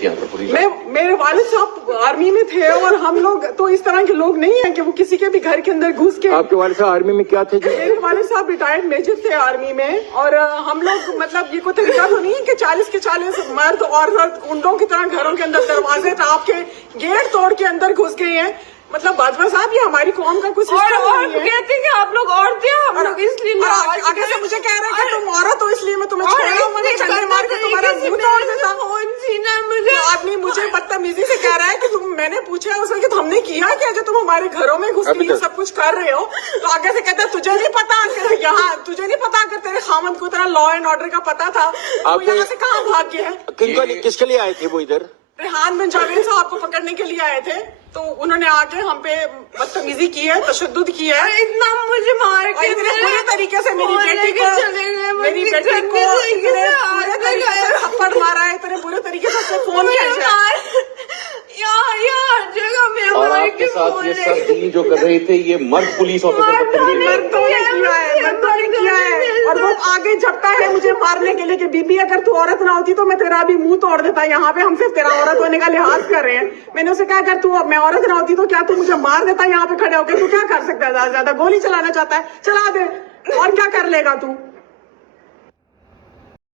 थी यहाँ पर पूरी? मेरे वालिद साहब आर्मी में थे और हम लोग तो इस तरह के लोग नहीं हैं कि वो किसी के भी घर के अंदर घुस के। आपके वालिद साहब आर्मी में क्या थे जी? मेरे वालिद साहब रिटायर्ड मेजर थे आर्मी में, और हम लोग मतलब ये कोई तरीका तो नहीं है कि 40 के 40 मर्द और गुंडों की तरह घरों के अंदर दरवाजे टाप के गेट तोड़ के अंदर घुस गए हैं। मतलब बाजवा साहब ये हमारी कौम का कुछ और कहते हैं कि आप लोग औरतें हैं, हम लोग इसलिए आगे से मुझे कह रहे हैं कि तुम औरत हो इसलिए मैं तुम्हें छोड़ रहा हूँ, मैं चंडे मार के तुम्हारा मुंह तोड़ देता हूँ। आदमी मुझे बदतमीजी से कह रहा है कि तुम, मैंने पूछा है उसने कि हमने किया क्या जो तुम हमारे घरों में घुस के ये सब कुछ कर रहे हो? तो आगे से कहता है तुझे नहीं पता, यहाँ तुझे नहीं पता, अगर तेरे खामद को तेरा लॉ एंड ऑर्डर का पता था तो यहाँ से कहाँ भाग गया है? किसके लिए आए थे वो इधर? रेहान बिन जावेद साहब को पकड़ने के लिए आए थे, तो उन्होंने आके हम पे बदतमीजी की है, तशद्दुद की है, इतना मुझे मार के पूरे तरीके से मेरी बेटी को पूरे तरीके से थप्पड़ मारा है, इतने बुरे तरीके से फोन किया है। जगह में और आपके साथ ये सब डील जो कर रहे थे ये मर्द पुलिस ऑफिसर मर्दों ने किया है और वो आगे झपटा है मुझे मारने के लिए कि बीबी अगर तू औरत ना होती तो मैं तेरा भी मुंह तोड़ देता। यहाँ पे हम सिर्फ तेरा औरत होने का लिहाज कर रहे हैं। मैंने उसे कहा अगर तू मैं औरत ना होती तो क्या तू मुझे मार देता? यहाँ पे खड़े होकर तू क्या कर सकता है? ज्यादा गोली चलाना चाहता है, चला दे, और क्या कर लेगा तू?